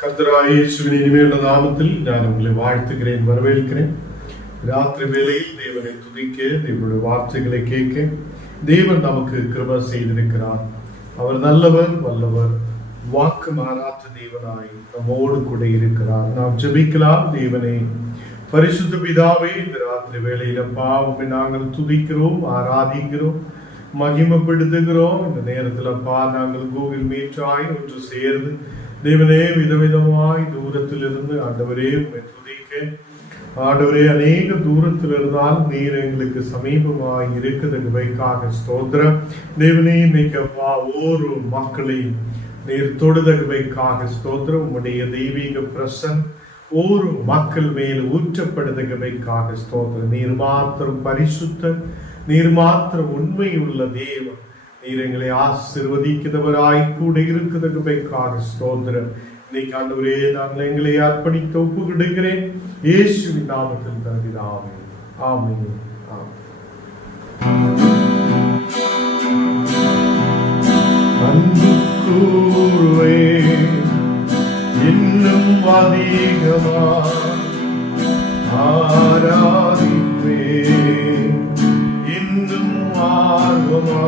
கர்த்தராகிய இயேசுவின் இனிமையுள்ள நாமத்தில் நான் உங்களை வாழ்த்துகிறேன், வரவேற்கிறேன். ராத்திரி வேளையில் தேவனை துதிக்க, தேவனுடைய வார்த்தைகளை கேட்க தேவன் நமக்கு கிருபை செய்திருக்கிறார். அவர் நல்லவர், வல்லவர், வாக்கு மாறாத தேவனாய் நம்மோடு கூட இருக்கிறார். நாம் ஜெபிக்கலாம். தேவனே, பரிசுத்த பிதாவே, இந்த ராத்திரி வேளையில பாவமே நாங்கள் துதிக்கிறோம், ஆராதிக்கிறோம், மகிமைப்படுத்துகிறோம். இந்த நேரத்தில் நாங்கள் கூகுள் மீட்டாய் ஒன்று சேர்ந்து தேவனே விதவிதமாய் தூரத்திலிருந்து ஆண்டவரே உம்மை துதிக்க, ஆண்டவரே அநேக தூரத்தில் இருந்தால் நீர் எங்களுக்கு சமீபமாய் இருக்கிறதுக்காக ஸ்தோத்திரம். தேவனே இன்னைக்கு ஒவ்வொரு மக்களையும் நீர் தொடுதகவைக்காக ஸ்தோத்திரம். உம்முடைய தெய்வீக பிரசன் ஒரு மக்கள் மேல் ஊற்றப்படுதகவைக்காக ஸ்தோத்திரம். நீர் மாத்திரம் பரிசுத்த, நீர் மாத்திரம் உண்மை உள்ள தேவன். நீர் எங்களை ஆசீர்வதிக்கிறவராய் கூட இருக்கிறதுக்காக ஸ்தோத்திரம். இன்னைக்கு ஆண்டவரே நாங்கள் எங்களை அர்ப்பணித்து ஒப்பு கொடுக்கிறேன், இயேசுவின் நாமத்தில் தருகிறாமே. ஆமென். அன்பு கூறுவே இன்னும் அதிகமா ஆராதிப்பே இன்னும் ஆர்வமா.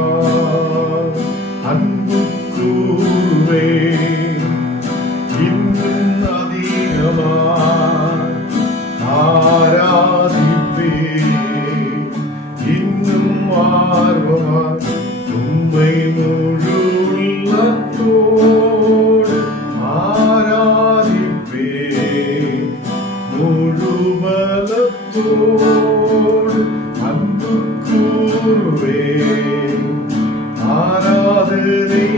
அன்பு கூறுவே இன்னும் அதிகமா ஆராதிப்பே இன்னும் ஆர்வமா. உம்மை முழு உள்ளத்தோடு ஆராதிப்பே முழு பலத்தோடு. அன்பு கூறுவே ஆராதனை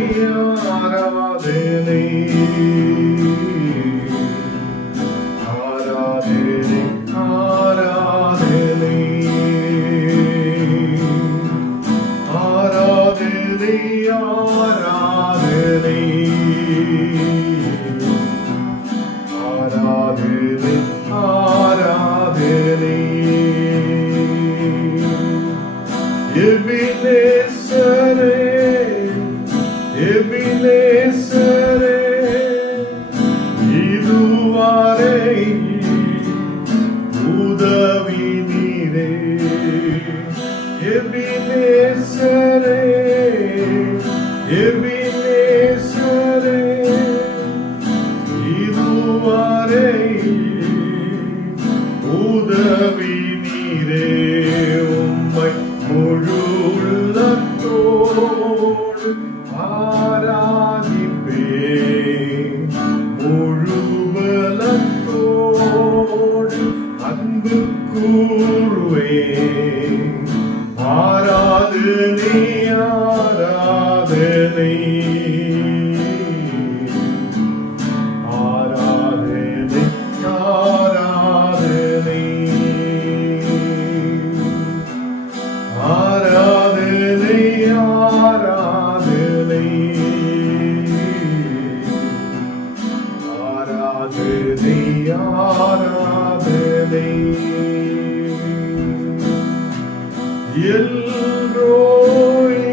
ஆராதனை ஆராதனை ஆராதனை ஆராதனை ஆராதனை ஆராதனை ஆராதனை. எபினேசரே எபினேசரே இதுவரை உதவி நீரே. எபினேசரே எபினேசரே இதுவரை உதவி நீரே. உம்மை முழு உள்ளத்தோடு ஆராதிப்பே முழு பலத்தோடு. அன்பு கூறுவே ஆராதனை ஆராதனை ஆராதனை ஆராதனை ஆராதனை ஆராதனை ஆராதனை ஆராதனை. எல்ரோய்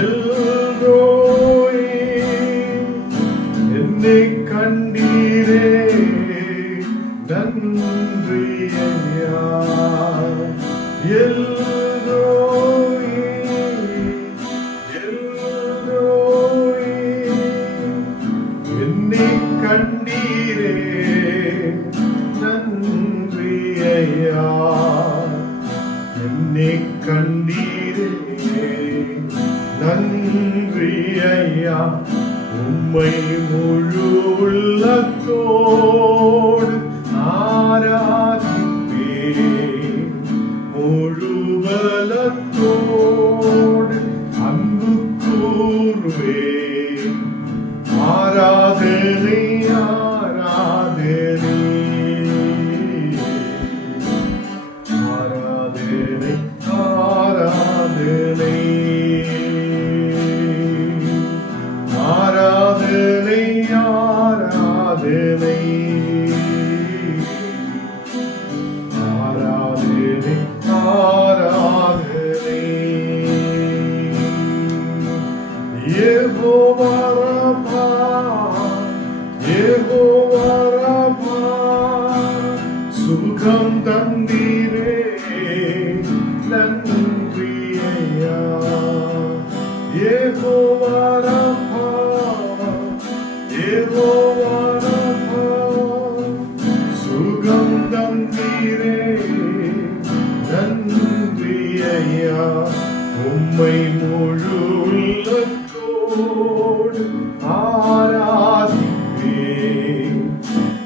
எல்ரோய் என்னை கண்டீரே நன்றி ஐயா. எல்ரோய் எல்ரோய் என்னை கண்டீரே நன்றி ஐயா. என்னை கண்டீரே நன்றி ஐயா. உம்மை முழு உள்ளத்தோடு ஆராதிப்பே முழு பலத்தோடு. அன்பு கூறுவே ஆராதனை ஆராதனை ஆராதனை ஆராதனை ஆராதனை ஆராதனை ஆராதனை ஆராதனை. யெகோவா ராபா சுகம் தந்தீரே நன்றி ஐயா, உம்மை முழு உள்ளத்தோடு ஆராதிப்பேன்,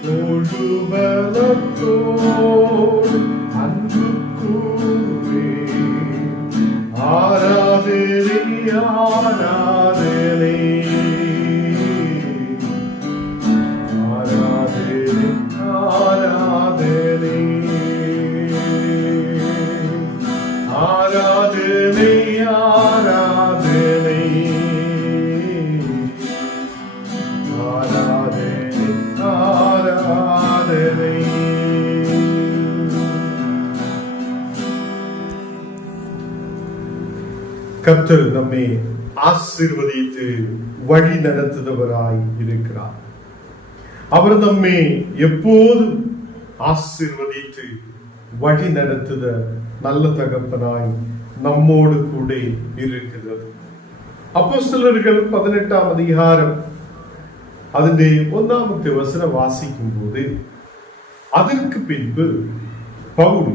முழு பலத்தோடு அன்பு கூறுவேன். ஆராதனை ஆராதனை ஆராதனை ஆராதனை ஆராதனை ஆராதனை ஆராதனை ஆராதனை. கர்த்தர் நம்மை ஆசீர்வதித்து வழி நடத்துபவராய் இருக்கிறார். அவர் நம்மை எப்போதும் ஆசீர்வதித்து வழி நடத்துத நல்ல தகப்பனாய் நம்மோடு கூட இருக்கிறது. அப்போஸ்தலர்கள் 18ஆம் அதிகாரம் അതിന്റെ 1ാമത്തെ വചനം വാസിക്കുമ്പോൾ அதற்கு பின்பு பவுல்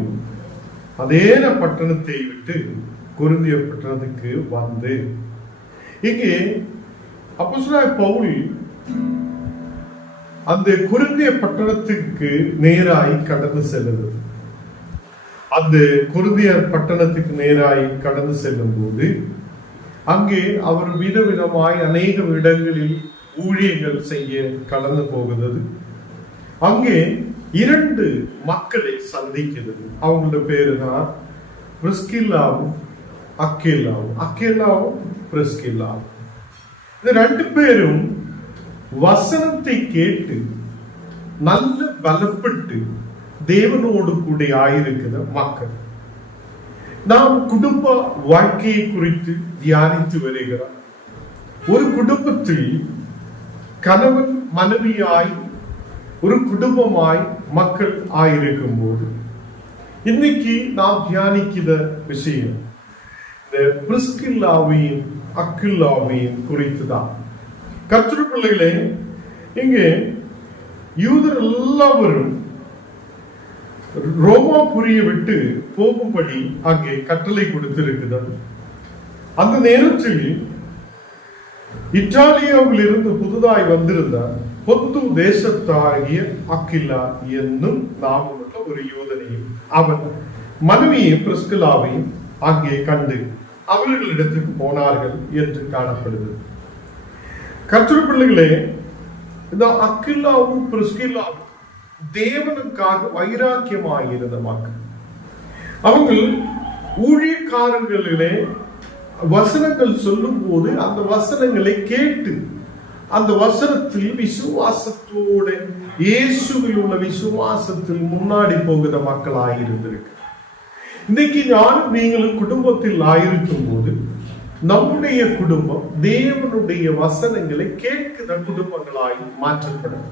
அதேன பட்டணத்தை விட்டு கொரிந்திய பட்டணத்துக்கு வந்து, இங்கே அப்போஸ்தலனாகிய பவுல் அந்த கொரிந்திய பட்டணத்துக்கு நேராய் கடந்து செல்லுது. அந்த கொரிந்திய பட்டணத்துக்கு நேராய் கடந்து செல்லும் போது அங்கே அவர் விதவிதமாய் அநேக இடங்களில் ஊழியர்கள் செய்ய கடந்து போகிறது. அங்கே 2 மக்களை சந்திக்கிறது. அவங்களோட பேரு தான் பிரிஸ்கில்லாவும் அக்கேலாவும். அக்கேலாவும் பிரிஸ்கில்லாவும் இந்த 2 பேரும் வசனத்தை கேட்டு நல்ல பலப்பட்டு தேவனோடு கூட ஆயிருக்கிற மக்கள். நாம் குடும்ப வாழ்க்கையை குறித்து தியானித்து வருகிறோம். ஒரு குடும்பத்தில் கணவன் மனைவியாய் ஒரு குடும்பமாய் மக்கள் ஆயிருக்கும் போது இன்னைக்கு நாம் தியானிக்கிற விஷயம் இந்த பிரிஸ்கில்லாவையும் அக்கில்லாவையும் குறித்துதான். கர்த்தருடைய பிள்ளைகளே, இங்கே யூதர் எல்லாவரும் ரோமாபுரியை விட்டு போகும்படி அங்கே கட்டளை கொடுத்திருக்கிறது. அந்த நேரத்தில் இத்தாலியாவில் இருந்து புதுதாய் வந்திருந்த பொந்து தேசத்தாகிய அக்கில்லா என்னும் நாமமுள்ள ஒரு யூதனையும் அவன் மனைவியையும் பிரிஸ்கில்லாவையும் அங்கே கண்டு அவர்களிடத்துக்கு போனார்கள் என்று காணப்படுது. கர்த்தருடைய பிள்ளைகளே, இந்த அக்கில்லாவும் பிரிஸ்கில்லாவும் தேவனுக்காக வைராக்கியமாயிருந்த மக்கள். அவங்க ஊழியக்காரர்களிலே வசனங்கள் சொல்லும் போது அந்த வசனங்களை கேட்டு அந்த வசனத்தில் விசுவாசத்தோட இயேசுவில் உள்ள விசுவாசத்தில் முன்னாடி போகிற மக்கள் ஆயிருந்திருக்கு. இன்னைக்கு நானும் நீங்களும் குடும்பத்தில் ஆயிருக்கும் போது நம்முடைய குடும்பம் தேவனுடைய வசனங்களை கேட்கிற குடும்பங்களாய் மாற்றப்படும்.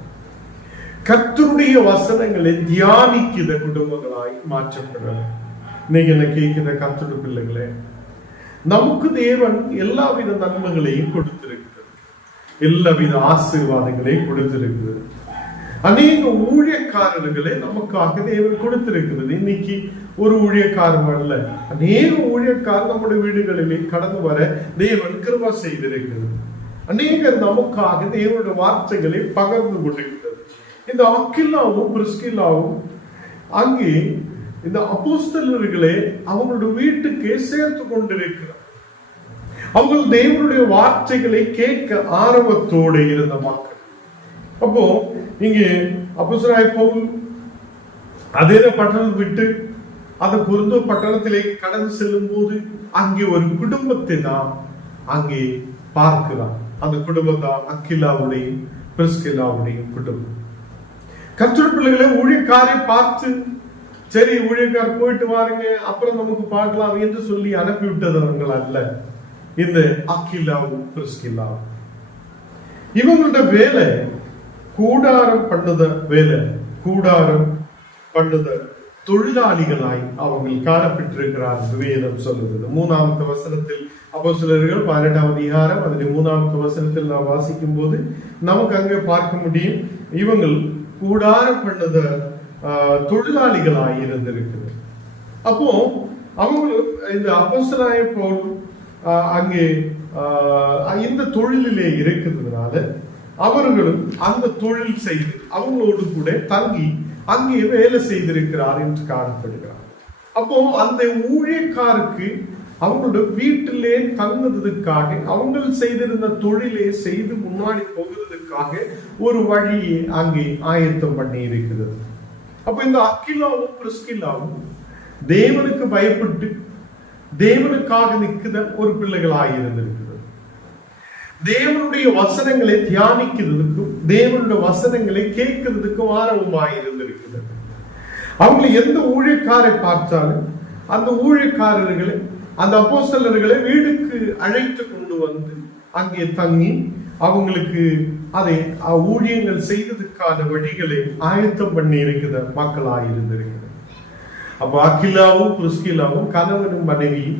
கர்த்தருடைய வசனங்களை தியானிக்கிற குடும்பங்களாய் மாற்றப்படும். இன்னைக்கு என்ன கேட்கிற கர்த்தருடைய பிள்ளைகளே, நமக்கு தேவன் எல்லாவித நன்மைகளையும் கொடுத்திருக்கிறது, எல்லாவித ஆசீர்வாதங்களையும் கொடுத்திருக்கிறது. அநேக ஊழியக்காரர்களை நமக்காக தேவன் கொடுத்திருக்கிறது. இன்னைக்கு ஒரு ஊழியக்காரன் அல்ல, அநேக ஊழியக்காரர் நம்முடைய வீடுகளிலே கடந்து வர தேவன் கிருபை செய்திருக்கிறது. அநேகர் நமக்காக தேவனுடைய வார்த்தைகளை பகிர்ந்து கொண்டிருக்கிறது. இந்த அக்கில்லாவும் பிரிஸ்கில்லாவும் அங்கே இந்த அப்போஸ்தலர்களை அவங்களுடைய வீட்டுக்கு சேர்த்து கொண்டிருக்கிறார். அவங்க தேவனுடைய வார்த்தைகளை கேட்க ஆர்வத்தோடு இருந்த மக்கள். அப்போ இங்கே அப்போஸ்தலனாகிய பவுல் அதே பட்டணத்தை விட்டு அந்த கொரிந்து பட்டணத்திலே கடந்து செல்லும் போது அங்கே ஒரு குடும்பத்தை தான் அங்கே பார்க்கிறார். அந்த குடும்பம் தான் அக்கில்லாவுடைய பிரிஸ்கில்லாவுடைய குடும்பம். கர்த்தருடைய பிள்ளைகளை ஊழியக்காரை பார்த்து சரி ஊழியக்கார் போயிட்டு வாருங்க அப்புறம் நமக்கு பார்க்கலாம் என்று சொல்லி அனுப்பிவிட்டதவர்கள் அல்ல இந்த அக்கில்லாவும் பிரிஸ்கில்லாவும். இவங்களோட வேலை கூடாரம் பண்ணுத வேலை, கூடாரம் பண்ணுத தொழிலாளிகளாய் அவங்க காணப்பட்டிருக்கிறார் வேதம் சொல்லுகிறது. 3வது வசனத்தில் அப்போஸ்தலர்கள் 12வது அதிகாரம் அதில் 3வது வசனத்தில் நாம் வாசிக்கும் போது நமக்கு அங்கே பார்க்க முடியும், இவங்கள் கூடாரம் பண்ணத தொழிலாளிகளாய் இருந்திருக்கிறது. அப்போ அவங்களும் இந்த அப்போஸ்தலனாகிய பவுல் அங்கே இந்த தொழிலிலே இருக்கிறதுனால அவர்களும் அந்த தொழில் செய்து அவங்களோடு கூட தங்கி அங்கே வேலை செய்திருக்கிறார் என்று காணப்படுகிறார். அப்போ அந்த ஊழியக்காருக்கு அவங்களோட வீட்டிலே தங்குவதற்காக அவங்க செய்திருந்த தொழிலை செய்து முன்னாடி போகிறதுக்காக ஒரு வழியை அங்கே ஆயத்தம் பண்ணி இருக்கிறது. அப்ப இந்த அக்கிலாவும் பிரிஸ்கில்லாவும் தேவனுக்கு பயப்பட்டு தேவனுக்காக நிற்கிற ஒரு பிள்ளைகளாக இருந்திருக்கிறது. தேவனுடைய வசனங்களை தியானிக்கிறதுக்கும் தேவனுடைய வசனங்களை கேட்கிறதுக்கும் ஆர்வமாக இருந்திருக்கிறது. அவங்களை எந்த ஊழியக்காரை பார்த்தாலும் அந்த ஊழியக்காரர்களை அந்த அப்போஸ்தலர்களை வீடுக்கு அழைத்து கொண்டு வந்து அங்கே தங்கி அவங்களுக்கு அதை ஊழியங்கள் செய்ததுக்கான வழிகளை ஆயத்தம் பண்ணி இருக்கிற மக்களாக இருந்திருக்கிறது. அப்ப அக்கிலாவும் பிரிஸ்கில்லாவும் கணவனும் மனைவியும்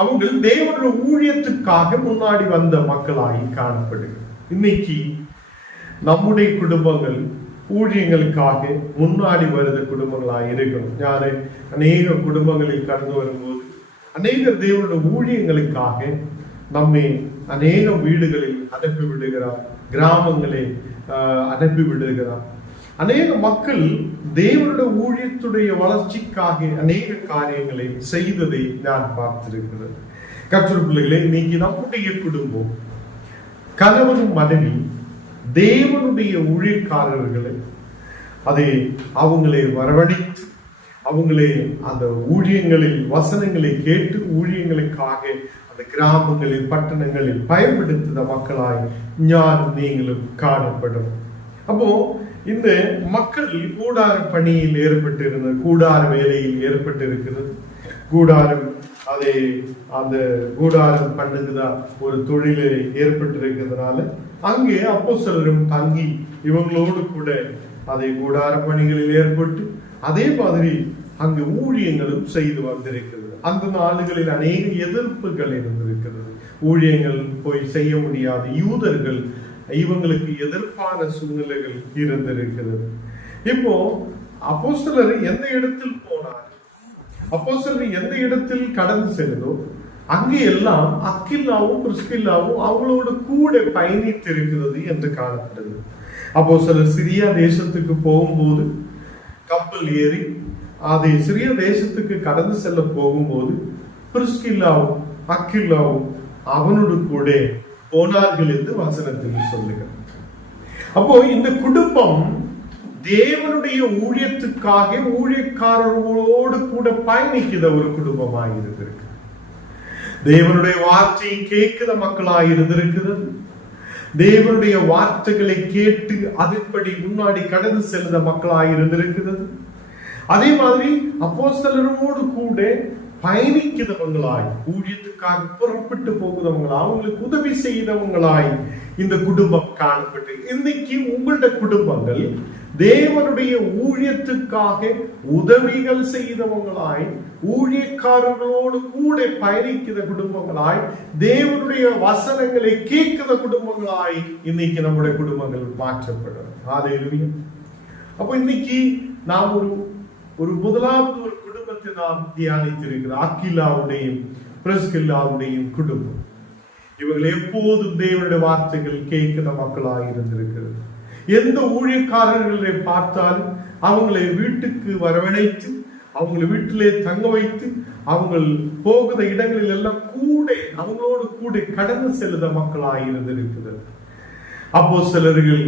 அவங்க தேவனுடைய ஊழியத்துக்காக முன்னாடி வந்த மக்களாகி காணப்படுகிறது. இன்னைக்கு நம்முடைய குடும்பங்கள் ஊழியங்களுக்காக முன்னாடி வருத குடும்பங்களாக இருக்கணும். நான் அநேக குடும்பங்களில் கடந்து வரும்போது அநேக தேவனுடைய ஊழியங்களுக்காக நம்மை அநேக வீடுகளில் அனுப்பி விடுகிறார், கிராமங்களை அனுப்பி விடுகிறார். அநேக மக்கள் தேவனுடைய ஊழியத்துடைய வளர்ச்சிக்காக அநேக காரியங்களை செய்ததை நான் பார்த்திருக்கிறேன். கர்த்தருடைய பிள்ளைகளே, இன்னைக்கு நம்முடைய குடும்பம் கணவனும் மனைவி தேவனுடைய ஊழியக்காரர்களை அதை அவங்களை வரவழைத்து அவங்களே அந்த ஊழியங்களில் வசனங்களை கேட்டு ஊழியங்களுக்காக அந்த கிராமங்களில் பட்டணங்களில் பயன்படுத்துகிற மக்களாய் ஞானம் நீங்களும் காணப்படும். அப்போ இந்த மக்கள் கூடார பணியில் ஏற்பட்டிருந்த கூடார வேலையில் ஏற்பட்டிருக்கிறது. கூடாரம் அதை அந்த கூடாரம் பண்ணுக்குதான் ஒரு தொழிலை ஏற்பட்டிருக்கிறதுனால அங்கே அப்போஸ்தலரும் தங்கி இவங்களோடு கூட அதை கூடார பணிகளில் ஏற்பட்டு அதே மாதிரி அங்கு ஊழியங்களும் செய்து வந்திருக்கிறது. அந்த நாடுகளில் அநேக எதிர்ப்புகள் இருந்திருக்கிறது. ஊழியங்கள் போய் செய்ய முடியாது, யூதர்கள் இவங்களுக்கு எதிர்ப்பான சூழ்நிலைகள் இருந்திருக்கிறது. இப்போ அப்போஸ்தலர் எந்த இடத்தில் போனார், அப்போஸ்தலர் எந்த இடத்தில் கடந்து சென்றதோ அங்கே எல்லாம் அக்கில்லாவும் பிரிஸ்கில்லாவும் அவங்களோட கூட பயணித்திருக்கிறது என்று காணப்படுது. அப்போஸ்தலர் சிரியா தேசத்துக்கு போகும்போது கப்பல் ஏறி அதை சிறிய தேசத்துக்கு கடந்து செல்ல போகும்போது பிரிஸ்கில்லாவும் அக்கில்லாவும் அவனோடு கூட போனார்கள் என்று வசனத்தில் சொல்லுகிறார். அப்போ இந்த குடும்பம் தேவனுடைய ஊழியத்துக்காக ஊழியக்காரர்களோடு கூட பயணிக்கிற ஒரு குடும்பமாக இருந்திருக்கு. தேவனுடைய வார்த்தையை கேட்கிற மக்களாக இருந்திருக்கிறது. தேவனுடைய வார்த்தைகளை கேட்டு அதன்படி முன்னாடி கடந்து செல்ற மக்களாக இருந்திருக்கிறது. அதே மாதிரி அப்போஸ்தலரோடு கூட பயணிக்கிறவங்களாய் ஊழியத்துக்காக புறப்பட்டு போகிறவங்களாய் அவங்களுக்கு உதவி செய்தவங்களாய் இந்த குடும்பம் காணப்பட்டு இன்னைக்கு உங்களுடைய குடும்பங்கள் தேவனுடைய ஊழியத்துக்காக உதவிகள் செய்தவங்களாய் ஊழியக்காரர்களோடு கூட பயணிக்கிற குடும்பங்களாய் தேவனுடைய வசனங்களை கேட்கிற குடும்பங்களாய் இன்னைக்கு நம்முடைய குடும்பங்கள் மாற்றப்படும். ஹல்லேலூயா. அப்போ இன்னைக்கு நாம் ஒரு முதலாவது ஒரு குடும்பத்தை நாம் தியானித்திருக்கிற அக்கில்லாவுடையும் பிரிஸ்கில்லாவுடையும் குடும்பம். இவர்கள் எப்போதும் தேவனுடைய வார்த்தைகள் கேட்கிற மக்களாக இருந்திருக்கிறது. எந்த ஊழியக்காரர்களை பார்த்தாலும் அவங்களை வீட்டுக்கு வரவழைத்து அவங்களை வீட்டிலே தங்க வைத்து அவங்க போகிற இடங்களில் எல்லாம் கூட அவங்களோடு கூட கடந்து செல்லுத மக்களாக இருந்திருக்கிறது. அப்போஸ்தலர்கள்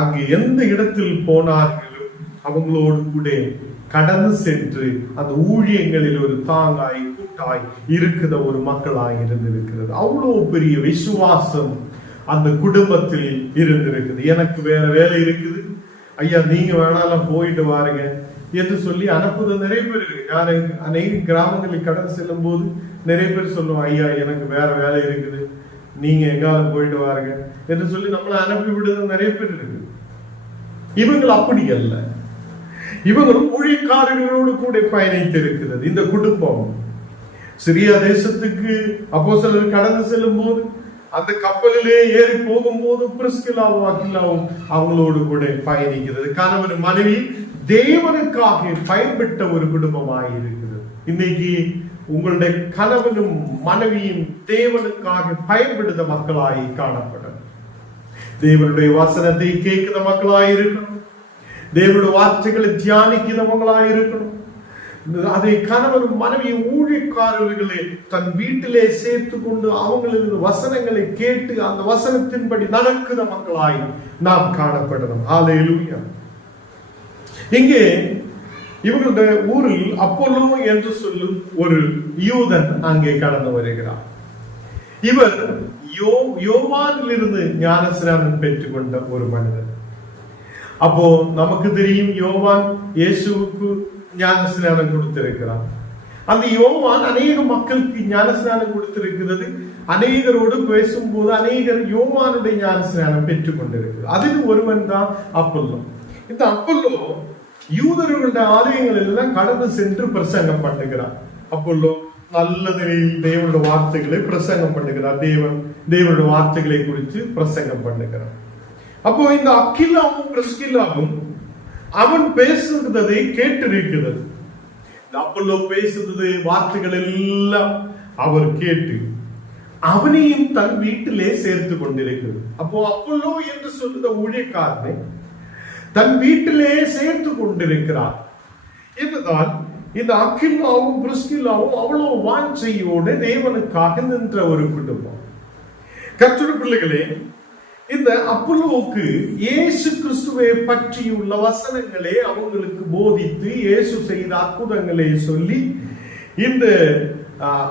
அங்கு எந்த இடத்தில் போனார்களோ அவங்களோடு கூட கடந்து சென்று அந்த ஊழியங்களில் ஒரு தாங்காய் கூட்டாய் இருக்கிற ஒரு மக்களாய் இருந்திருக்கிறது. அவ்வளவு பெரிய விசுவாசம் அந்த குடும்பத்தில் இருந்திருக்குது. எனக்கு வேற வேலை இருக்குது ஐயா, நீங்க வேணாலும் போயிட்டு வாருங்க என்று சொல்லி அனுப்புது நிறைய பேர் இருக்கு. நான் அநேக கிராமங்களில் கடந்து செல்லும் போது நிறைய பேர் சொல்லுவோம், ஐயா எனக்கு வேற வேலை இருக்குது, நீங்க எங்காலும் போயிட்டு வாருங்க என்று சொல்லி நம்மளை அனுப்பி விடுறது நிறைய பேர் இருக்கு. இவங்க அப்படி அல்ல. இவங்களும் ஊழியக்காரர்களோடு கூட பயணித்திருக்கிறது. இந்த குடும்பம் சிரியா தேசத்துக்கு அப்போஸ்தலர் கடந்து செல்லும் போது அந்த கப்பலிலே ஏறி போகும்போது பிரிஸ்கில்லாவும் அகிலாவும் அவங்களோடு கூட பயணிக்கிறது. கணவன் மனைவி தேவனுக்காக பயன்பட்ட ஒரு குடும்பமாக இருக்கிறது. இன்னைக்கு உங்களுடைய கணவனும் மனைவியும் தேவனுக்காக பயன்படுத்த மக்களாய் காணப்படும். தேவனுடைய வசனத்தை கேட்கிற மக்களாய் இருக்கணும். தேவனுடைய வார்த்தைகளை தியானிக்கிறவங்களாய் இருக்கணும். அதை கணவன் மனைவி ஊழியக்காரர்களை தன் வீட்டிலே சேர்த்து கொண்டு அவங்களது வசனங்களை கேட்டு அந்த வசனத்தின்படி நடக்கிற மக்களாய் நாம் காணப்படணும். ஹல்லேலூயா. இங்கே இவங்களுடைய ஊரில் அப்போலோ என்று சொல்லும் ஒரு யூதன் அங்கே கடந்து வருகிறார். இவர் யோவானிலிருந்து ஞானஸ்நானம் பெற்றுக்கொண்ட ஒரு மனிதர். அப்போ நமக்கு தெரியும், யோவான் இயேசுவுக்கு ஞானஸ்நானம் கொடுத்திருக்கிறார். அந்த யோவான் அநேக மக்களுக்கு ஞானஸ்நானம் கொடுத்திருக்கிறது. அநேகரோடு பேசும்போது அநேகர் யோவானுடைய ஞானஸ்நானம் பெற்றுக் கொண்டிருக்கிறது. அதில் ஒருவன் தான் அப்போலோ. இந்த அப்போலோ யூதர்களுடைய ஆலயங்கள் எல்லாம் கடந்து சென்று பிரசங்கம் பண்ணுகிறார். அப்போலோ நல்ல நிலையில் தேவனுடைய வார்த்தைகளை பிரசங்கம் பண்ணுகிறார். தேவனுடைய வார்த்தைகளை குறித்து பிரசங்கம் பண்ணுகிறார். அப்போ இந்த அக்கிலாவும் பிரிஸ்கில்லாவும் அவன் பேசுகிறதை கேட்டிருக்கிறது. அப்போலோ பேசுறது வார்த்தைகள் எல்லாம் அவர் கேட்டு அவனையும் தன் வீட்டிலே சேர்த்து கொண்டிருக்கிறது. அப்போ அப்போலோ என்று சொல்லுற ஊழியக்காரனை தன் வீட்டிலே சேர்த்து கொண்டிருக்கிறார். இதுதான் இந்த அக்கிலாவும் பிரிஸ்கில்லாவும் அவ்வளவு வாஞ்சையோடு தேவனுக்காக நின்ற ஒரு குடும்பம். கர்த்தருடைய பிள்ளைகளே, இந்த அப்போலோவுக்கு இயேசு கிறிஸ்துவை பற்றியுள்ள வசனங்களை அவங்களுக்கு போதித்து இயேசு செய்த அற்புதங்களை சொல்லி இந்த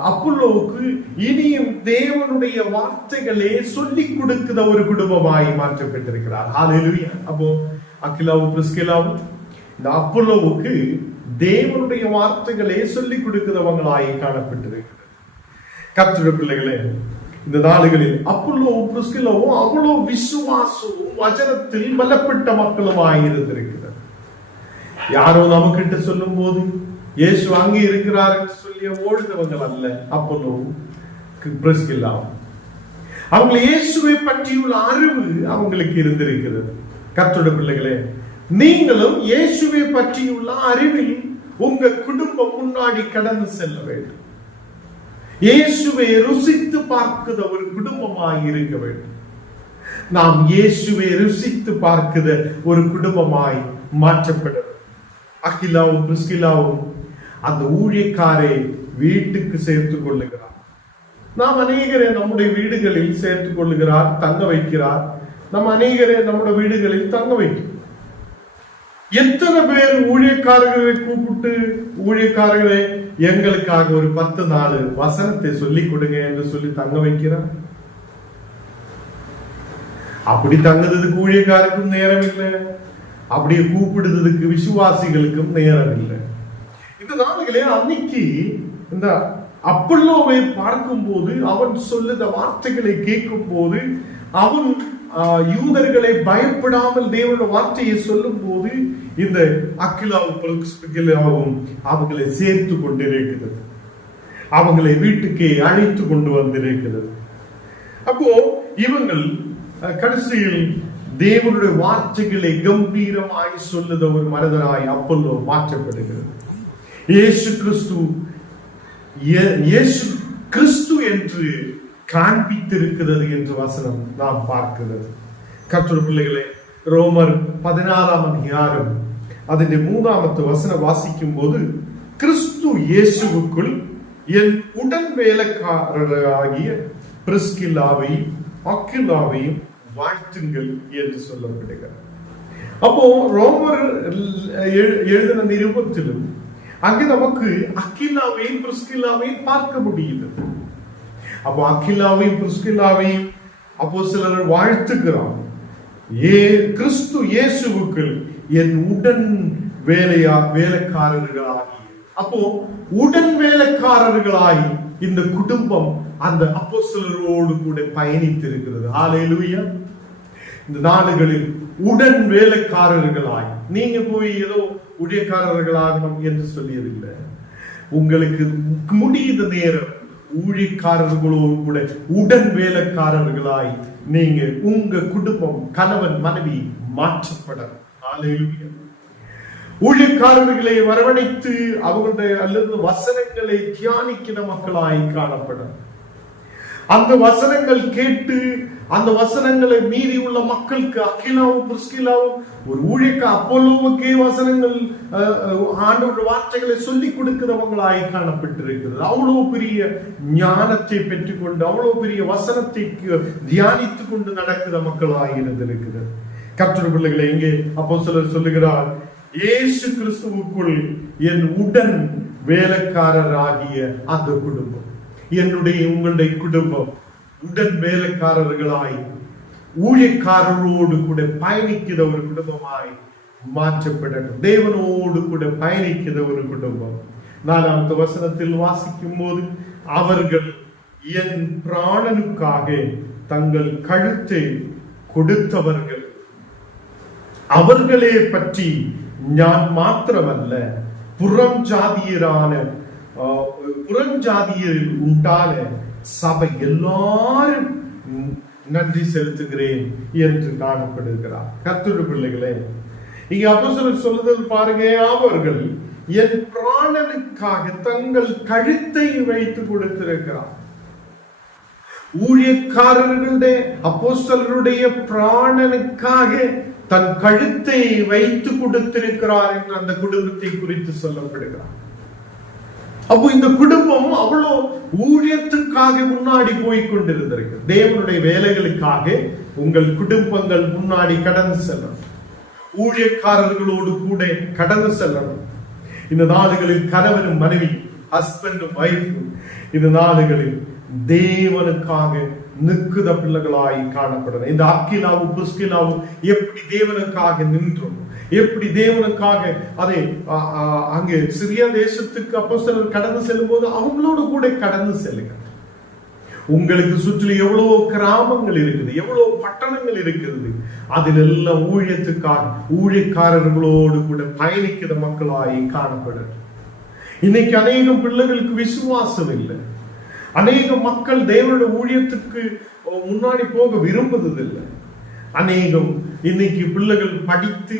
அப்போலோவுக்கு இனியும் தேவனுடைய வார்த்தைகளை சொல்லிக் கொடுக்கிற ஒரு குடும்பமாய் மாற்றப்பட்டிருக்கிறார். ஹல்லேலூயா. அப்போ அக்கிலாவும் பிரிஸ்கில்லாவும் இந்த அப்போலோவுக்கு தேவனுடைய வார்த்தைகளை சொல்லிக் கொடுக்கிறவங்களாய் காணப்பட்டிருக்கிறது. கர்த்தருடைய பிள்ளைகளே, இந்த நாடுகளில் அப்போலோவும் பிரிஸ்கில்லாவும் அவ்வளவு விசுவாசமும் வசனத்தில் பலப்பட்ட மக்களுமாய் இருந்திருக்கிறது. யாரோ நமக்கிட்ட சொல்லும் போது இயேசு அங்கே இருக்கிறார் என்று சொல்லி ஓடுதவங்க அல்ல அப்போலோவும் பிரிஸ்கில்லாவும். அவங்க இயேசுவை பற்றியுள்ள அறிவு அவங்களுக்கு இருந்திருக்கிறது. கர்த்தருடைய பிள்ளைகளே, நீங்களும் இயேசுவை பற்றியுள்ள அறிவில் உங்க குடும்பம் முன்னாடி கடந்து செல்ல வேண்டும். இயேசுவை ருசித்து பார்க்கிற ஒரு குடும்பமாய் இருக்க வேண்டும். நாம் இயேசுவை ருசித்து பார்க்கிற ஒரு குடும்பமாய் மாற்றப்பட வேண்டும். அகிலாவும் பிரிஸ்கில்லாவும் அந்த ஊழியக்காரை வீட்டுக்கு சேர்த்துக் கொள்ளுகிறார். நாம் அநேகரை நம்முடைய வீடுகளில் சேர்த்துக் கொள்ளுகிறார், தங்க வைக்கிறார். நம்ம அநேகரை நம்முடைய வீடுகளில் தங்க வைக்கிறோம். எத்தனை பேர் ஊழியக்காரர்களை கூப்பிட்டு, ஊழியக்காரர்களை எங்களுக்காக ஒரு 10 நாள் வசனத்தை சொல்லிக் கொடுங்க என்று சொல்லி தங்க வைக்கிறார். அப்படி தங்குறதுக்கு ஊழியக்காரருக்கும் நேரம் இல்லை, அப்படியே கூப்பிடுறதுக்கு விசுவாசிகளுக்கும் நேரம் இல்லை. இந்த நாளுகளே அன்னைக்கு இந்த அப்போலோவை பார்க்கும் போது, அவன் சொல்லுத வார்த்தைகளை கேட்கும் போது, அவன் யூதர்களை பயப்படாமல் தேவனுடைய வார்த்தையை சொல்லும் போது இந்த அக்கிலாவும் அவங்களை சேர்த்து கொண்டிருக்கிறது. அவங்களை வீட்டுக்கே அழைத்து கொண்டு வந்திருக்கிறது. அப்போ இவங்கள் கடைசியில் தேவனுடைய வார்த்தைகளை கம்பீரமாய் சொல்லுத ஒரு மனிதனாய் அப்போலோ மாற்றப்படுகிறது. இயேசு கிறிஸ்து என்று காண்பித்திருக்கிறது என்று வசனம் நாம் பார்க்கிறது. கர்த்தருடைய பிள்ளைகளே, ரோமர் 16ஆம் அதிகாரம் அதிന്റെ 3ஆவது வசனம் வாசிக்கும் போது, கிறிஸ்து இயேசுவுக்குள் என் உடன் வேலைக்காரராகிய பிரிஸ்கில்லாவையும் அக்கிலாவையும் வாழ்த்துங்கள் என்று சொல்லப்படுகிறது. அப்போ ரோமர் எழுதின நிருபத்திலும் அங்கு நமக்கு அக்கிலாவையும் பிரிஸ்கில்லாவையும் பார்க்க முடியுது. அப்போ அக்கிலாவையும் பிரிஸ்கில்லாவையும் அப்போஸ்தலர் வாழ்த்துகிறார். கிறிஸ்து இயேசுவுக்குள் என் உடன் வேலைக்காரர்களாகி, அப்போ உடன் வேலைக்காரர்களாய் இந்த குடும்பம் அந்த அப்போஸ்தலரோடு கூட பயணித்திருக்கிறது. ஹல்லேலூயா. இந்த நாடுகளில் உடன் வேலைக்காரர்களாய், நீங்க போய் ஏதோ ஊழியக்காரர்களாகணும் என்று சொல்லியதில்லை. உங்களுக்கு முடிந்த நேரம் ஊழியக்காரர்களோடு கூட உடன் வேலைக்காரர்களாய் நீங்க உங்க குடும்பம், கணவன் மனைவி மாற்றப்பட. ஊழியக்காரர்களை வரவழைத்து அவர்களுடைய அல்லது வசனங்களை தியானிக்கிற மக்களாய் காணப்படும். அந்த வசனங்கள் கேட்டு அந்த வசனங்களை மீறி உள்ள மக்களுக்கு அகிலாவும் பிரிஸ்கிலாவும் ஒரு ஊழியக்க அப்போலோவுக்கே வசனங்கள் ஆண்டவருடைய வார்த்தைகளை சொல்லிக் கொடுக்கிறவங்களாய் காணப்பட்டிருக்கிறது. அவ்வளவு பெரிய ஞானத்தை பெற்றுக்கொண்டு அவ்வளவு பெரிய வசனத்தை தியானித்துக் கொண்டு நடக்கிற மக்களாய் இருந்திருக்கிறது. கர்த்தருடைய பிள்ளைகளை இங்கே அப்போஸ்தலர் சொல்லுகிறார், இயேசு கிறிஸ்துவுக்குள் என் உடன் வேலைக்காரராகிய அந்த குடும்பம், என்னுடைய உங்களுடைய குடும்பம் உடன் வேலைக்காரர்களாய் ஊழியக்காரரோடு கூட பயணிக்கிற ஒரு குடும்பமாய் மாற்றப்படட்டும். தேவனோடு கூட பயணிக்கிற ஒரு குடும்பம். 4வது வசனத்தில் வாசிக்கும் போது, அவர்கள் என் பிராணனுக்காக தங்கள் கழுத்தை கொடுத்தவர்கள், அவர்களே பற்றி நான் மாத்திரமல்ல புறஞ்சாதியரில் உண்டான சபை எல்லாரும் நன்றி செலுத்துகிறேன் என்று காணப்படுகிறார். கர்த்தருடைய பிள்ளைகளே, இங்க அப்போஸ்தலர் சொல்லுதல் பாருங்க, அவர்கள் என் பிராணனுக்காக தங்கள் கழுத்தை வைத்து கொடுத்திருக்கிறார். ஊழியக்காரர்களுடைய அப்போஸ்தலருடைய பிராணனுக்காக தன் கழுத்தை வைத்து கொடுத்திருக்கிறார் என்று அந்த குடும்பத்தை குறித்து சொல்லப்படுகிறார். அப்போ இந்த குடும்பம் அவ்வளோ ஊழியத்துக்காக முன்னாடி போய் கொண்டிருந்திருக்கு. தேவனுடைய வேலைகளுக்காக உங்கள் குடும்பங்கள் முன்னாடி கடந்து செல்லணும். ஊழியக்காரர்களோடு கூட கடந்து செல்லணும். இந்த நாடுகளில் கணவனும் மனைவி, ஹஸ்பண்டும் வைஃபும் இந்த நாடுகளில் தேவனுக்காக நிற்குத பிள்ளைகளாய் காணப்படணும். இந்த அக்கிலாவும் பிரிஸ்கிலாவும் எப்படி தேவனுக்காக நின்றோம், எப்படி தேவனுக்காக அதை அங்கே சிரியா தேசத்துக்கு அப்போஸ்தலர் கடந்து செல்லும் போது அவங்களோடு கூட கடந்து செல்லுங்க. உங்களுக்கு சுற்றி எவ்வளவு கிராமங்கள் இருக்குது, எவ்வளவு பட்டணங்கள் இருக்கிறது, அதில் எல்லாம் ஊழியக்காரர்களோடு கூட பயணிக்கிற மக்களாய் காணப்படும். இன்னைக்கு அநேகம் பிள்ளைகளுக்கு விசுவாசம் இல்லை. அநேக மக்கள் தேவனுடைய ஊழியத்துக்கு முன்னாடி போக விரும்புவதில்லை. அநேகம் இன்னைக்கு பிள்ளைகள் படித்து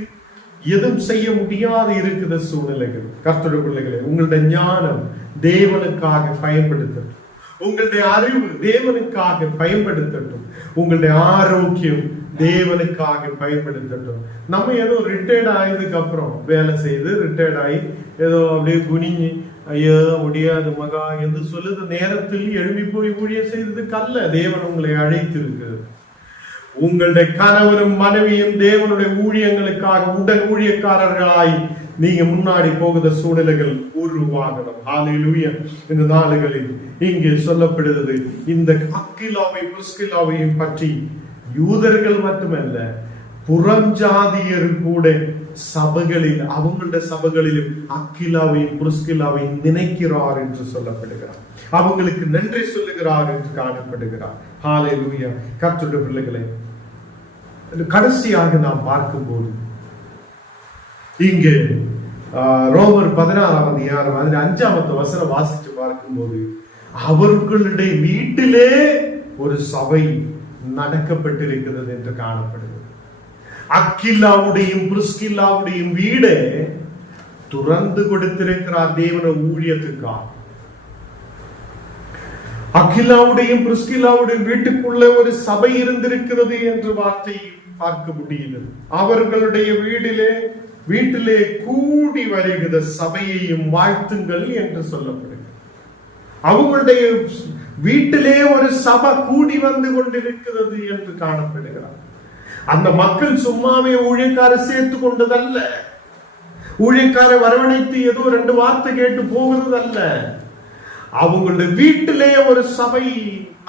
எதுவும் செய்ய முடியாத இருக்கிற சூழ்நிலைகள். கர்த்தருடைய பிள்ளைகளே, உங்களுடைய ஞானம் தேவனுக்காக பயன்படுத்தட்டும், உங்களுடைய அறிவு தேவனுக்காக பயன்படுத்தட்டும், உங்களுடைய ஆரோக்கியம் தேவனுக்காக பயன்படுத்தட்டும். நம்ம ஏதோ ரிட்டையர்ட் ஆயதுக்கு அப்புறம் வேலை செய்து ரிட்டையர்ட் ஆகி ஏதோ அப்படியே குனிஞ்சு ஐயோ முடியாது மகா என்று சொல்லுது நேரத்தில் எழுப்பி போய் ஊழியம் செய்ததுக்கு அல்ல தேவன் உங்களை அழைத்திருக்கிறது. உங்களுடைய கணவனும் மனைவியும் தேவனுடைய ஊழியங்களுக்காக உடன் ஊழியக்காரர்களாய் நீங்க முன்னாடி போகிற சூழ்நிலைகள் உருவாகணும். ஹல்லேலூயா. இந்த நாளுகளில் இங்கே சொல்லப்படுகிறது, இந்த அக்கிலாவையும் பிரிஸ்கிலாவையும் பற்றி யூதர்கள் மட்டுமல்ல புறஞ்சாதியர் கூட சபைகளில், அவங்களுடைய சபைகளிலும் அக்கிலாவையும் பிரிஸ்கிலாவையும் நினைக்கிறார் என்று சொல்லப்படுகிறார். அவங்களுக்கு நன்றி சொல்லுகிறார் என்று காணப்படுகிறார். ஹல்லேலூயா. கர்த்தருடைய பிள்ளைகளே, கடைசியாக நாம் பார்க்கும்போது இங்கே ரோமர் 16ஆம் அதிகாரம் 5வது வசனம் வாசித்து பார்க்கும்போது, அவர்களுடைய வீட்டிலே ஒரு சபை நடக்கப்பட்டிருக்கிறது என்று காணப்படுகிறது. அக்கிலாவுடையும் பிரிஸ்கில்லாவுடையும் வீடு துறந்து கொடுத்திருக்கிறார் தேவன ஊழியத்துக்காக. அகிலாவுடையும் பிரிஸ்கில்லாவுடைய வீட்டுக்குள்ள ஒரு சபை இருந்திருக்கிறது என்று வார்த்தை பார்க்க முடியுது. அவர்களுடைய வீட்டிலே கூடி வருகிற சபையையும் வாழ்த்துங்கள் என்று சொல்லப்படுகிறது. அவங்களுடைய வீட்டிலே ஒரு சபை கூடி வந்து கொண்டிருக்கிறது என்று காணப்படுகிறார். அந்த மக்கள் சும்மாவே ஊழியக்கார சேர்த்து கொண்டதல்ல, ஊழியக்கார வரவணைத்து ஏதோ 2 வார்த்தை கேட்டு போகிறது அல்ல. அவங்களுடைய வீட்டிலே ஒரு சபை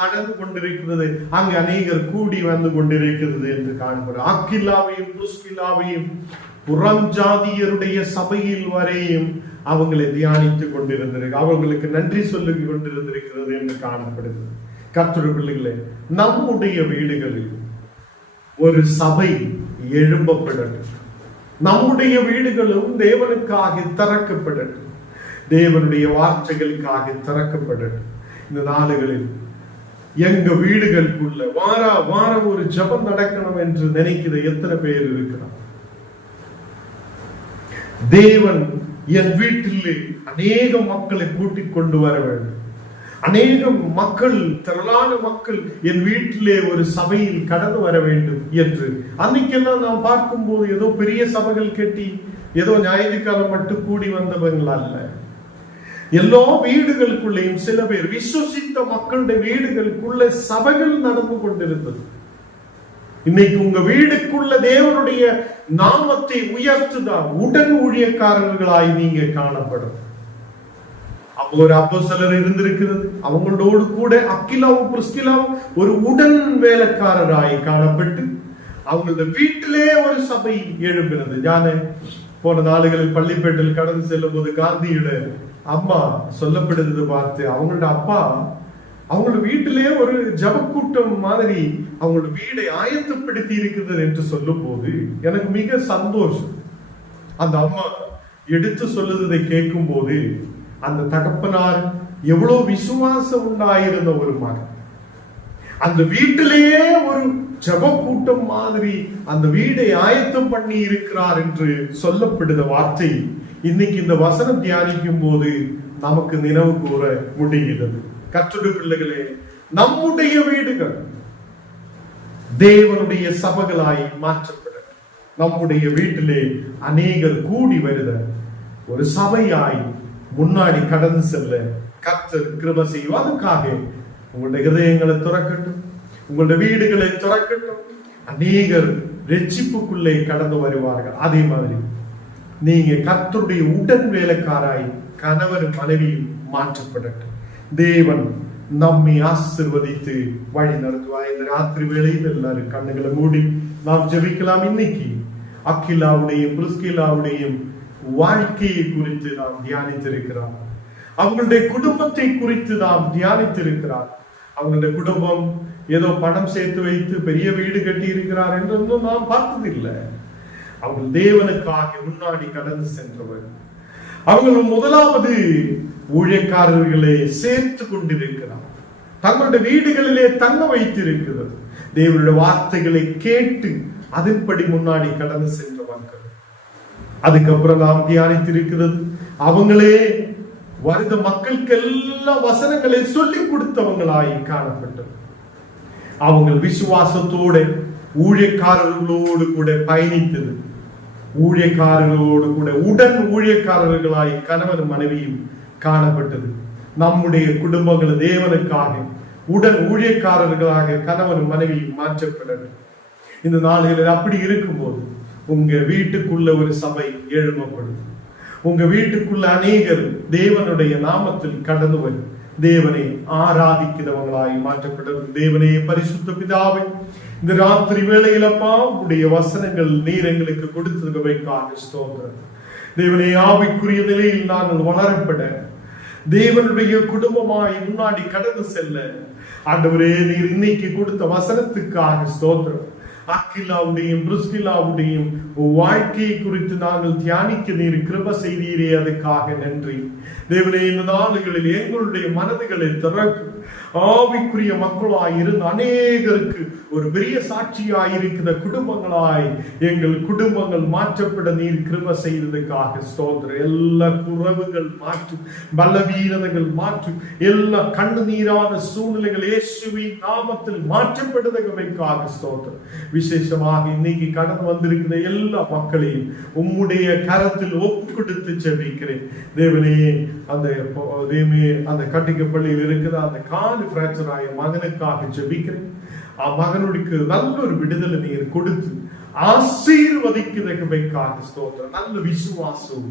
நடந்து கொண்டிருக்கிறது, அங்கு அநேகர் கூடி வந்து கொண்டிருக்கிறது என்று காணப்படும். அக்கிலாவையும் பிரிஸ்கில்லாவையும் புறஞ்சாதியருடைய சபையில் வரையும் அவங்களை தியானித்துக் கொண்டிருந்திருக்கு, அவங்களுக்கு நன்றி சொல்லி கொண்டிருந்திருக்கிறது என்று காணப்படுகிறது. கர்த்தருடைய பிள்ளைகளே, நம்முடைய வீடுகளில் ஒரு சபை எழும்பப்படட்டும். நம்முடைய வீடுகளும் தேவனுக்காக திறக்கப்படட்டும். தேவனுடைய வார்த்தைகளுக்காக திறக்கப்படட்டும். இந்த நாடுகளில் எங்க வீடுகளுக்குள்ள வாரம் ஒரு ஜெபம் நடக்கணும் என்று நினைக்கிற எத்தனை பேர் இருக்கிறார்? தேவன் என் வீட்டிலே அநேக மக்களை கூட்டிக் கொண்டு வர வேண்டும். அநேக மக்கள், திரளான மக்கள் என் வீட்டிலே ஒரு சபையில் கடந்து வர வேண்டும் என்று அன்னைக்கெல்லாம் நாம் பார்க்கும் போது ஏதோ பெரிய சபைகள் கட்டி ஏதோ ஞாயிற்றுக்காலம் மட்டும் கூடி வந்தவங்களா அல்ல. எல்லா வீடுகளுக்குள்ளேயும் சில பேர் விசுவசித்த மக்களுடைய வீடுகளுக்குள்ள சபைகள் நடந்து கொண்டிருந்தது. இன்னைக்கு உங்க வீடுக்குள்ள தேவனுடைய நாமத்தை உயர்த்துதா உடன் ஊழியக்காரர்களாய் நீங்க காணப்படும். அப்போ ஒரு அப்போஸ்தலர் இருந்திருக்கிறது. அவங்களோடு கூட அக்கிலாவும் பிரிஸ்கிலாவும் ஒரு உடன் வேலைக்காரராய் காணப்பட்டு அவங்களோட வீட்டிலே ஒரு சபை எழுப்பினது. ஞான போன நாடுகளில் பள்ளிப்பேட்டில் கடந்து செல்லும் போது காந்தியோட அம்மா சொல்லப்படுறது பார்த்து அவங்களோட அப்பா அவங்களோட வீட்டிலே ஒரு ஜபக்கூட்டம் மாதிரி அவங்களோட வீடை ஆயத்தப்படுத்தி இருக்கிறது என்று சொல்லும் போது எனக்கு மிக சந்தோஷம். அந்த அம்மா எடுத்து சொல்லுவதை கேட்கும் போது அந்த தகப்பனார் எவ்வளவு விசுவாசம் உண்டாயிருந்த ஒரு மகன் அந்த வீட்டிலேயே ஒரு ஜப கூட்டம் மாதிரி அந்த வீடை ஆயத்தம் பண்ணி இருக்கிறார் என்று சொல்லப்படுத வார்த்தை இன்னைக்கு இந்த வசனம் தியானிக்கும் போது நமக்கு நினைவு கூற முடிகிறது. கர்த்தருடைய பிள்ளைகளே, நம்முடைய வீடுகள் தேவனுடைய சபைகளாய் மாற்றப்பட நம்முடைய வீட்டிலே அநேகர் கூடி வருத ஒரு சபையாய் முன்னாடி கடந்து செல்ல கர்த்தர் கிருபை செய்வதற்காக உங்களுடைய இதயங்களை துறக்கட்டும், உங்களுடைய வீடுகளை துறக்கட்டும். அநேகர் ரட்சிப்புக்குள்ளே கடந்து வருவார்கள். அதே மாதிரி நீங்க கர்த்தருடைய உடன் வேலைக்காராய் கணவரும் மனைவியும் மாற்றப்படட்டும். தேவன் நம்மை ஆசீர்வதித்து வழி நடத்துவார். இந்த ராத்திரி வேளையில் எல்லாரும் கண்ணுகளை மூடி நாம் ஜெபிக்கலாம். இன்னைக்கு அக்கிலாவுடையும் பிரிஸ்கிலாவுடையும் வாழ்க்கையை குறித்து நாம் தியானித்திருக்கிறோம். அவங்களுடைய குடும்பத்தை குறித்து நாம் தியானித்திருக்கிறார். அவங்களுடைய குடும்பம் ஏதோ பணம் சேர்த்து வைத்து பெரிய வீடு கட்டி இருக்கிறார் என்று நாம் பார்த்ததில்லை. அவர்கள் தேவனுக்காக முன்னாடி கடந்து சென்றவர். அவர்கள் முதலாவது ஊழியக்காரர்களை சேர்த்து கொண்டிருக்கிறார். தங்களுடைய வீடுகளிலே தங்க வைத்திருக்கிறது. தேவனுடைய வார்த்தைகளை கேட்டு அதன்படி முன்னாடி கடந்து சென்றவர்கள். அதுக்கப்புறம் நாம் தியானித்திருக்கிறது அவங்களே வருத மக்களுக்கு எல்லாம் வசனங்களை சொல்லிக் கொடுத்தவங்களாய் காணப்பட்டது. அவங்க விசுவாசத்தோட ஊழியக்காரர்களோடு கூட பயணித்தது. ஊழியக்காரர்களோடு கூட உடன் ஊழியக்காரர்களாய் கணவன் மனைவியும் காணப்பட்டது. நம்முடைய குடும்பங்கள் தேவனுக்காக உடன் ஊழியக்காரர்களாக கணவன் மனைவியும் மாற்றப்பட்டது. இந்த நாளில் அப்படி இருக்கும்போது உங்க வீட்டுக்குள்ள ஒரு சபை எழுப்பப்படும். உங்க வீட்டுக்குள்ள அநேகர் தேவனுடைய நாமத்தில் கடந்து வரும் தேவனை ஆராதிக்கிறவங்களாய் மாற்றப்பட்டது. தேவனே பரிசுத்த பிதாவே, இந்த ராத்திரி வேளையிலப்பா உடைய வசனங்கள் நீர் எங்களுக்கு கொடுத்ததுக்காக ஸ்தோத்திரம். தேவனே, ஆவிக்குரிய நிலையில் நாங்கள் வளரப்பட தேவனுடைய குடும்பமாய் முன்னாடி கடந்து செல்ல ஆண்டவரே நீர் இன்னைக்கு கொடுத்த வசனத்துக்காக ஸ்தோத்திரம். அக்கிலாவுடையும் பிரிஸ்கிலாவுடையும் வாழ்க்கையை குறித்து நாங்கள் தியானிக்க நீர் கிருபை செய்தீரே, அதுக்காக நன்றி. தேவனே, இந்த நாடுகளில் எங்களுடைய மனதுகளை திறக்கும் ஆவிக்குரிய மக்களாய் இருந்து அநேகருக்கு ஒரு பெரிய சாட்சியாய் இருக்கிற குடும்பங்களாய் எங்கள் குடும்பங்கள் மாற்றப்பட நீர் கிருபை செய்ததுக்காக ஸ்தோத்திரம். எல்லா குறைவுகள் மாற்றும், பலவீனங்கள் மாற்றும், எல்லா கண்ணீரான சூழ்நிலைகள் இயேசுவின் நாமத்தில் மாற்றப்படுவதற்காக ஸ்தோத்திரம். விசேஷமாக இன்னைக்கு கடந்து வந்திருக்கிற எல்லா மக்களையும் உம்முடைய கரத்தில் ஒப்பு கொடுத்து ஜெபிக்கிறேன். தேவனே, அந்த கட்டிக்கப்பள்ளியில் இருக்கிற அந்த கால் பிராக்சர் ஆகிய மகனுக்காக ஜெபிக்கிறேன். மகனுக்கு நல்ல ஒரு விடுதலை நீர் கொடுத்து ஆசீர்வதிக்கிறதுக்காக ஸ்தோத்திரம். நல்ல விசுவாசம்,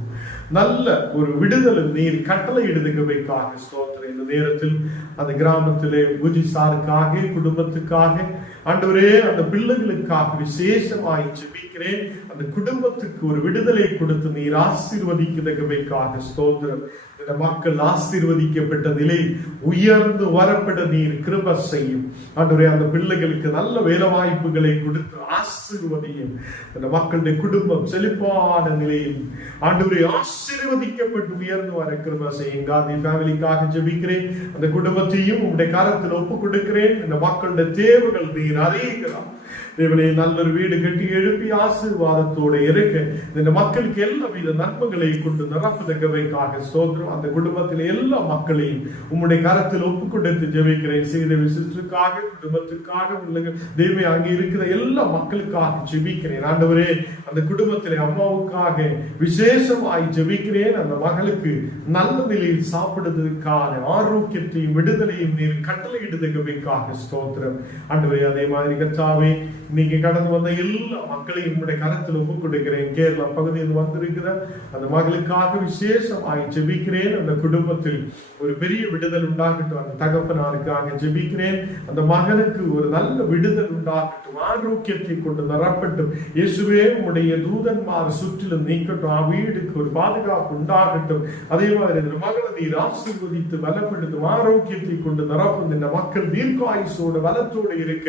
நல்ல ஒரு விடுதலை நீர் கட்டளை இடுவதற்காக ஸ்தோத்திரம். இந்த நேரத்தில் அந்த கிராமத்திலே பூஜி சாருக்காக, குடும்பத்துக்காக, ஆண்டவரே அந்த பிள்ளைகளுக்காக விசேஷமாய் ஜெபிக்கிறேன். அந்த குடும்பத்துக்கு ஒரு விடுதலை கொடுத்து நீர் ஆசீர்வதிக்கிறதுக்காக ஸ்தோத்திரம். இந்த மக்கள் ஆசீர்வதிக்கப்பட்ட நிலை உயர்ந்து வரப்பட நீர் கிருபை செய்யும் ஆண்டவரே. அந்த பிள்ளைகளுக்கு நல்ல வேலை வாய்ப்புகளை கொடுத்து ஆசீர்வதியும். அந்த மக்களுடைய குடும்பம் செழிப்பான நிலையில் ஆண்டவரே ஆசீர்வதிக்கப்பட்டு உயர்ந்து வர கிருபை செய்யும். காந்தி ஃபேமிலிக்காக ஜெபிக்கிறேன். அந்த குடும்பத்தையும் உங்களுடைய கரத்தில் ஒப்பு கொடுக்கிறேன். இந்த மக்களுடைய தேவைகள் நீர் அறிகிறார் தேவனே. நல்லொரு வீடு கட்டி எழுப்பி ஆசீர்வாதத்தோடு இருக்க இந்த மக்களுக்கு எல்லா வித நன்மைகளை கொண்டு நிரப்புதகவைக்காக ஸ்தோத்திரம். அந்த குடும்பத்தில் எல்லா மக்களையும் உம்முடைய கரத்தில் ஒப்பு கொடுத்து ஜெபிக்கிறேன். செய்த விசிற்றுக்காக குடும்பத்திற்காக உள்ள தேவை அங்கே இருக்கிற எல்லா மக்களுக்காக ஜெபிக்கிறேன் ஆண்டவரே. அந்த குடும்பத்திலே அம்மாவுக்காக விசேஷமாய் ஜெபிக்கிறேன். அந்த மகளுக்கு நல்ல நிலையில் சாப்பிடுவதற்கான ஆரோக்கியத்தையும் விடுதலையும் நீர் கட்டளையிடுதகவைக்காக ஸ்தோத்திரம் ஆண்டவரே. அதே மாதிரி கர்த்தாவே, நீங்க கடந்து வந்த எல்லா மக்களையும் உங்களுடைய கரத்தில் ஒப்புக் கொடுக்கிறேன். கேரளா பகுதியில் வந்திருக்கிற அந்த மகளுக்காக விசேஷமாய் ஜெபிக்கிறேன். அந்த குடும்பத்தில் ஒரு பெரிய விடுதல் உண்டாகட்டும். அந்த தகப்பனாருக்காக ஜெபிக்கிறேன். அந்த மகனுக்கு ஒரு நல்ல விடுதல் உண்டாகட்டும். ஆரோக்கியத்தை கொண்டு நிரப்பட்டும் இயேசுவே. உடைய தூதன்மார் சுற்றிலும் நீக்கட்டும். வீடுக்கு ஒரு பாதுகாப்பு உண்டாகட்டும். அதே மாதிரி இந்த மகளை நீர் ஆசீர்வதித்து பலப்படுத்தும். ஆரோக்கியத்தை கொண்டு நிரப்பும். இந்த மக்கள் தீர்க்காயுசோடு பலத்தோடு இருக்க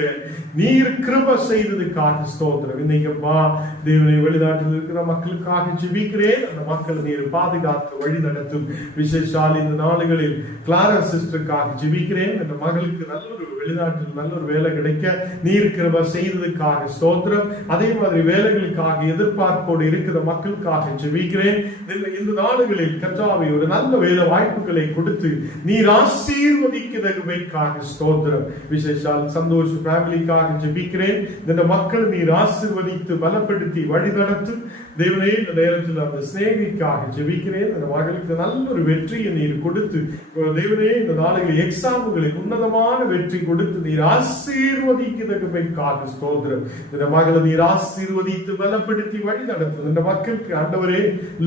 நீர் கிருபை செய்ததுக்காக ஸ்தோத்திரம். இன்னைக்குப்பா தேவனை வெளிநாட்டில் இருக்கிற மக்களுக்காக ஜெபிக்கிறேன். அந்த மக்கள் நீர் பாதுகாத்து வழி நடத்தும். விசேஷால் இந்த நாடுகளில் கிளாரா சிஸ்டருக்காக ஜெபிக்கிறேன். அந்த மகளுக்கு நல்ல ஒரு வெளிநாட்டில் நல்ல ஒரு வேலை கிடைக்க நீர் கிருபை செய்ததுக்காக ஸ்தோத்திரம். அதே மாதிரி வேலைகளுக்காக எதிர்பார்ப்போடு இருக்கிற மக்களுக்காக ஜெபிக்கிறேன். இந்த நாடுகளில் கர்த்தாவே ஒரு நல்ல வேலை வாய்ப்புகளை கொடுத்து நீர் ஆசீர்வதிக்கிறதுக்காக ஸ்தோத்திரம். விசேஷால் சந்தோஷ் ஃபேமிலிக்காக ஜெபிக்கிறேன். இந்த மக்கள் நீர் ஆசீர்வதித்து பலப்படுத்தி வழி நடத்தும் தேவனே. இந்த நேரத்தில் அந்த சிநேகிக்காக ஜெபிக்கிறேன். அந்த மகளுக்கு நல்ல ஒரு வெற்றியை நீர் கொடுத்து தேவனே, இந்த நாளைகளில் எக்ஸாம்களில் உன்னதமான வெற்றி கொடுத்து நீர் ஆசீர்வதிக்கிறதுக்காக ஸ்தோத்திரம். இந்த மகளை நீர் ஆசீர்வதித்து பலப்படுத்தி வழி நடத்தும். இந்த மக்களுக்கு ஆண்டவரே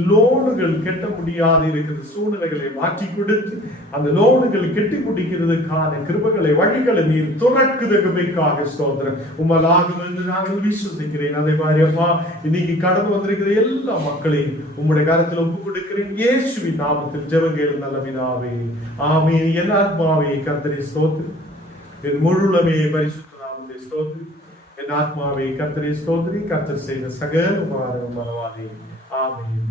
லோனுகள் கட்ட முடியாது இருக்கிற சூழ்நிலைகளை மாற்றி கொடுத்து அந்த லோனுகள் கெட்டி முடிக்கிறதுக்கான கிருபைகளை வழிகளை நீர் துறக்குதற்காக ஸ்தோத்திரம். உம்மலாகும் என்று நாங்கள் விசுவசிக்கிறேன். அதே மாதிரி அப்பா இன்னைக்கு கடந்து வந்திருக்கிற எல்லா மக்களையும் உம்முடைய கரத்தில் ஒப்புக் கொடுக்கிறேன். இயேசுவின் நாமத்தில் ஜெபங்கள் நல்ல பிதாவே, ஆமென். என் ஆத்மாவே கர்த்தரை ஸ்தோத்திரி, என் முழுலமே பரிசுத்த நாமத்தை ஸ்தோத்திரி. என் ஆத்மாவே கர்த்தரை ஸ்தோத்திரி, கர்த்தர் செய்த சகல உபகாரங்களும் மறவாதே. ஆமென்.